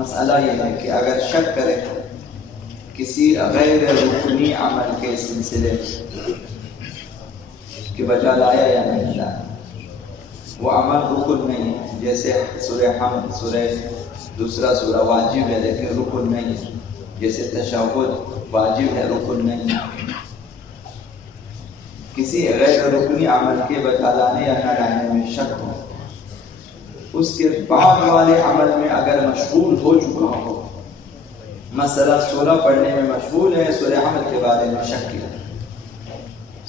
مسئلہ یہ ہے کہ اگر شک کرے کسی غیر رکنی عمل کے سلسلے کہ بجا لایا یا نہیں لایا، وہ عمل رکن نہیں ہے، جیسے سورہ حمد، سورہ دوسرا سورہ واجب ہے لیکن رکن نہیں ہے، جیسے تشہد واجب ہے رکن نہیں ہے، کسی غیر رکنی عمل کے بجا لانے یا نہ لانے میں شک ہو، اس کے بعد والے عمل میں اگر مشغول ہو چکا ہو، مثلا سورہ پڑھنے میں مشغول ہے، سورہ حمد کے بارے میں شک کیا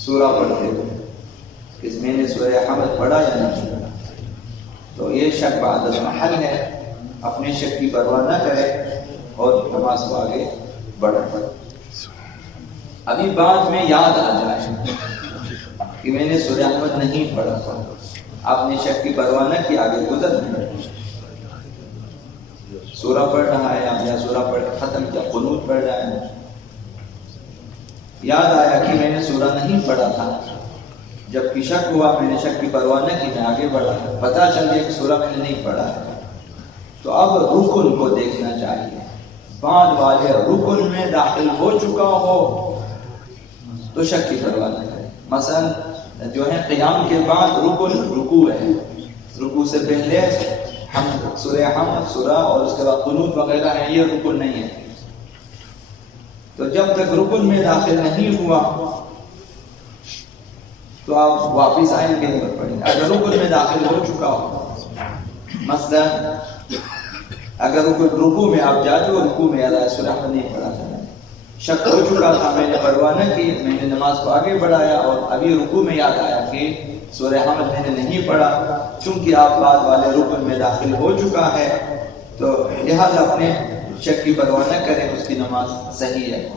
سورہ پڑھتے ہوئے اس میں نے سورہ حمد پڑھا یا نہیں پڑھا، تو یہ شک بعد محل ہے، اپنے شک کی پرواہ نہ کرے اور نماز کو آگے بڑھا۔ ابھی بعد میں یاد آ جائے کہ میں نے سورہ حمد نہیں پڑھا تھا، آپ نے شک کی پرواہ نہ کی، آگے گزر نہیں، سورہ پڑھ رہا ہے یا سورہ پڑھ ختم کیا، قنوت پڑھ رہا ہے، یاد آیا کہ میں نے سورہ نہیں پڑھا تھا، جب کہ شک ہوا، میں نے شک کی پرواہ نہ کی، میں آگے بڑھا، پتہ چل گیا کہ سورہ میں نے نہیں پڑھا ہے، تو اب رکن کو دیکھنا چاہیے، بعد والے رکن میں داخل ہو چکا ہو تو شک کی پرواہ نہ کرے۔ مثلا جو ہے قیام کے بعد رکن رکوع ہے، رکوع سے پہلے حمد، سورہ حمد، سورہ اور اس کے بعد قنوت وغیرہ ہے، یہ رکن نہیں ہے، تو جب تک رکن میں داخل نہیں ہوا تو آپ واپس آئیں گے اور پڑھیں گے۔ اگر رکن میں داخل ہو چکا ہو، مثلا اگر رکوع میں آپ جاتے ہو، رکوع میں یاد آیا سورہ حمد نہیں پڑھا تھا، شک ہو چکا تھا، میں نے پرواہ نہ کی، میں نے نماز کو آگے بڑھایا اور ابھی رکوع میں یاد آیا کہ سورہ حمد میں نے نہیں پڑھا، چونکہ آپ بعد والے رکن میں داخل ہو چکا ہے تو لہذا اپنے شک کی پرواہ نہ کریں، اس کی نماز صحیح ہے،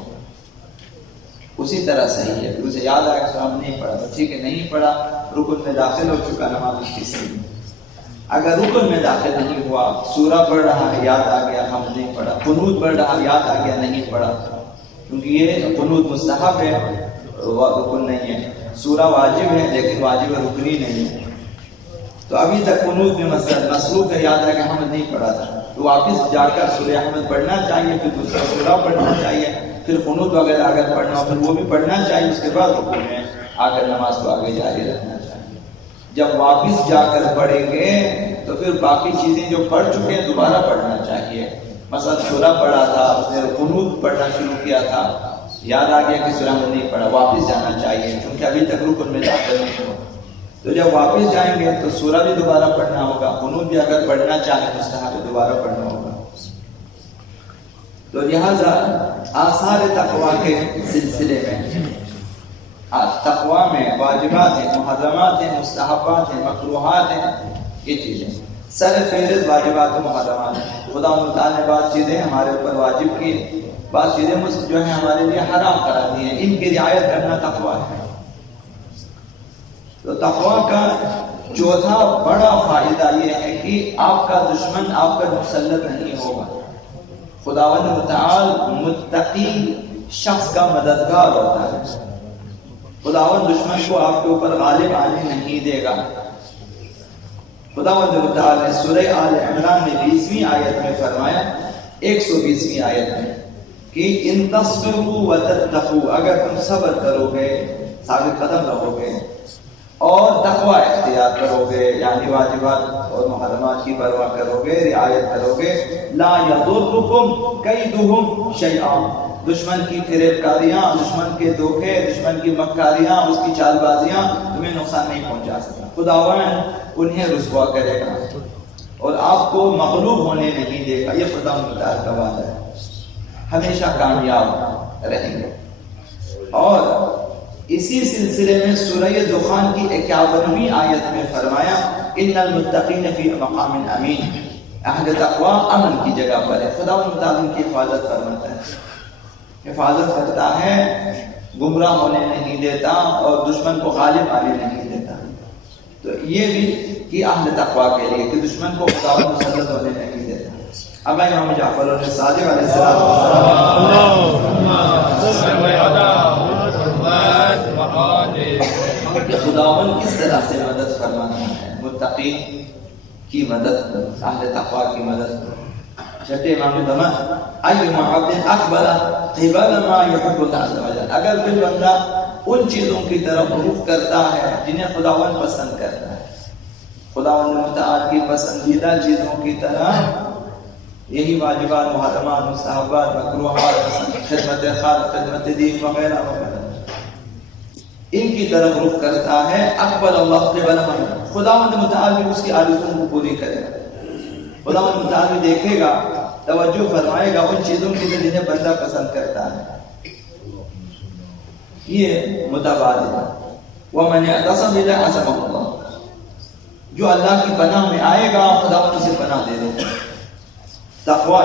اسی طرح صحیح ہے، پھر اسے یاد آیا کہ سورہ حمد نہیں پڑھا، ٹھیک ہے نہیں پڑھا، رکن میں داخل ہو چکا، نماز اس کی صحیح ہے۔ اگر رکن میں داخل نہیں ہوا، سورہ پڑھ رہا ہے، یاد آ گیا حمد نہیں پڑھا، قنوت پڑھ رہا ہے، یاد آ گیا نہیں پڑھا، کیونکہ یہ قنوت مستحب ہے، رکن نہیں ہے، سورہ واجب ہے لیکن واجب رکنی نہیں ہے، تو ابھی تک قنوت میں مصروف ہے، یاد ہے کہ حمد نہیں پڑھا تھا، تو واپس جا کر سورہ حمد پڑھنا چاہیے، پھر دوسرا سورہ پڑھنا چاہیے، پھر قنوت وغیرہ اگر پڑھنا ہو پھر وہ بھی پڑھنا چاہیے، اس کے بعد رکوع میں آ کر نماز کو آگے جاری رکھنا چاہیے۔ جب واپس جا کر پڑھیں گے تو پھر باقی چیزیں جو پڑھ چکے ہیں دوبارہ پڑھنا چاہیے، مثلا سورہ پڑھا تھا، اس نے قنوت پڑھنا شروع کیا تھا، یاد آ گیا کہ سورہ حمد نہیں پڑھا، واپس جانا چاہیے کیونکہ ابھی تک رکن میں داخل نہیں ہوا، تو جب واپس جائیں گے تو سورہ بھی دوبارہ پڑھنا ہوگا، قنوت بھی اگر پڑھنا چاہیں مستحب دوبارہ پڑھنا ہوگا۔ تو لہذا آثار تقویٰ کے سلسلے میں، تقویٰ میں واجبات ہیں، محرمات ہیں، مستحبات ہیں، مکروہات ہیں، یہ چیزیں سر فہرست واجبات و محرمات ہیں۔ خدا تعالیٰ نے بعض چیزیں ہمارے اوپر واجب کی، بعض چیزیں جو ہیں ہمارے لیے حرام کرا دی ہیں، ان کی رعایت کرنا تقویٰ ہے۔ تو تقویٰ کا چوتھا بڑا فائدہ یہ ہے کہ آپ کا دشمن آپ پر مسلط نہیں ہوگا، خداوند متعال متقی شخص کا مددگار ہوتا ہے، خداوند دشمن کو آپ کے اوپر غالب آنے نہیں دے گا۔ خداوند متعال نے سورہ آل عمران میں 20ویں آیت میں فرمایا، 120ویں آیت میں کہ ان تصبروا وتتقوا، اگر تم صبر کرو گے، ثابت قدم رہو گے اور تقوی اختیار کرو گے، یعنی واجبات اور محرمات کی پرواہ کرو گے، رعایت کرو گے، لا یضرکم کیدہم شیئا، دشمن کی فریب کاریاں، دشمن کے دھوکے، دشمن کی مکاریاں، اس کی چال بازیاں تمہیں نقصان نہیں پہنچا سکتا، خداوند انہیں رسوا کرے گا اور آپ کو مغلوب ہونے نہیں دے گا، یہ خدا متعال کا وعدہ ہے، ہمیشہ کامیاب رہیں گے۔ اور اسی سلسلے میں سورہ دخان کی 51ویں آیت میں فرمایا، ان المتقین فی مقام امین، اہل تقوی امن کی جگہ پر ہے، خدا متعال کی حفاظت فرماتا ہے، حفاظت کرتا ہے، گمراہ ہونے نہیں دیتا اور دشمن کو غالب آنے نہیں دیتا، تو یہ بھی کہ اہل تقوی کے لیے کہ دشمن کو خدا مسلط ہونے نہیں دیتا۔ اب امام جعفر صادق علیہ خداوند کس طرح سے مدد فرمانا ہے، متقین کی مدد، اہل تقوی کی مدد۔ چھٹے امام نے فرمایا ایما عبد اقبل قبل ما يحب الله عز وجل، اگر کوئی بندہ ان چیزوں کی طرف رخ کرتا ہے جنہیں خداوند پسند کرتا ہے، خداوند متعال کی پسندیدہ چیزوں کی طرف، یہی واجبات، محرمات، مستحبات، مکروہات، خدمت خالق، خدمت دین وغیرہ وغیرہ، ان کی طرف رخ کرتا ہے، اقبل اللہ قبل ما، خداوند متعال بھی اس کی آرزوؤں کو پوری کرے گا، خداوند متعال بھی دیکھے گا، توجہ فرمائے گا ان چیزوں کی جنہیں بندہ پسند کرتا ہے۔ یہ متبادل ہے۔ وَمَنْ يَعْتَصِمْ بِاللَّهِ عَصَمَهُ اللَّهُ، جو اللہ کی پناہ میں آئے گا خداوند اسے پناہ دے دے گا۔ تقویٰ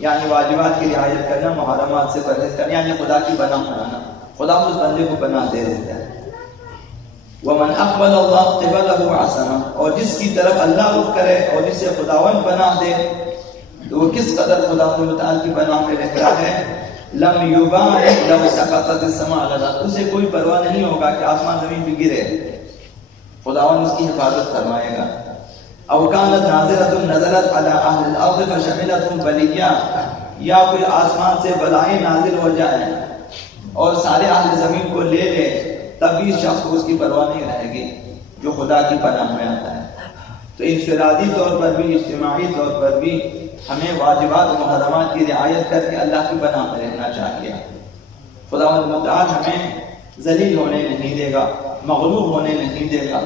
یعنی واجبات کی رعایت کرنا، محرمات سے پرہیز کرنا، یعنی خدا کی پناہ میں آنا، خداوند اس بندے کو پناہ دے دیتا ہے۔ وَمَنْ أَقْبَلَ اللَّهُ قِبَلَهُ عَصَمَهُ، اور جس کی طرف اللہ رخ کرے اور جسے خداوند پناہ دے تو وہ کس قدر خداوند متعال کی پناہ میں رہتا ہے، لم یبالغ لو سقطت السماء على الارض، اسے کوئی پرواہ نہیں ہوگا کہ آسمان زمین پہ گرے، خداوند اس کی حفاظت فرمائے گا۔ او كانت نازلة نزلت على اهل الارض فشملتهم بليات، یا کوئی آسمان سے بلائیں نازل ہو جائے اور سارے اہل زمین کو لے لے، تب بھی شخص کو اس کی پرواہ نہیں رہے گی جو خدا کی پناہ میں آتا ہے۔ تو انفرادی طور پر بھی، اجتماعی طور پر بھی ہمیں واجبات و محرمات کی رعایت کر کے اللہ کی پناہ میں رہنا چاہیے۔ خداوند متعال ہمیں ذلیل ہونے نہیں دے گا، مغلوب ہونے نہیں دے گا،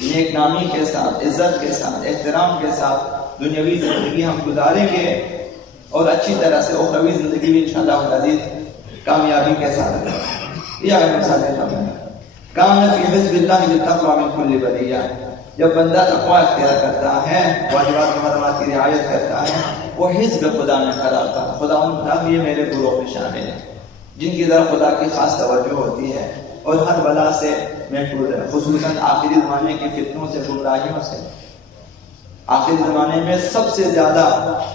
نیک نامی کے ساتھ، عزت کے ساتھ، احترام کے ساتھ دنیاوی زندگی ہم گزاریں گے اور اچھی طرح سے اخروی زندگی بھی انشاءاللہ العزیز کامیابی کے ساتھ رہیں گے۔ یہ اگر مثالیں ہمیں کان فی حزب اللہ بالتقوی من کل بلیہ، جب بندہ تقوی اختیار کرتا ہے، واجبات و محرمات کی رعایت کرتا ہے، وہ حزب خدا میں کھڑا ہوتا ہے۔ خداوند متعال یہ میرے گروہ میں شامل ہیں جن کی طرف خدا کی خاص توجہ ہوتی ہے اور ہر بلا سے محفوظ ہے، خصوصاً آخری زمانے کے فتنوں سے، گمراہیوں سے۔ آخری زمانے میں سب سے زیادہ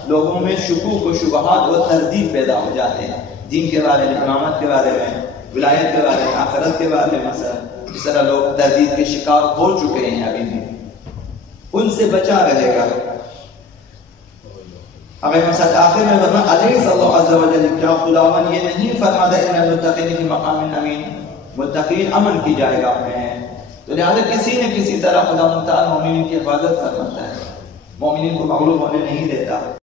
لوگوں میں شکوک و شبہات و تردید پیدا ہو جاتے ہیں، دین کے بارے میں، امامت کے بارے میں، ولایت کے بارے میں، آخرت کے بارے میں۔ مثلا اس طرح لوگ تردید کے شکار ہو چکے ہیں ابھی بھی، ان سے بچا رہے گا۔ اگر مثلا آخر میں فرمایا الیس اللہ عز و جل، کیا خداوند یہ نہیں فرماتا ان المتقین فی مقام امین، متقین امن کی جائیگاہ میں ہیں؟ تو لہذا کسی نہ کسی طرح خدا متعال مومنین کی حفاظت فرماتا ہے، مومنین کو مغلوب ہونے نہیں دیتا۔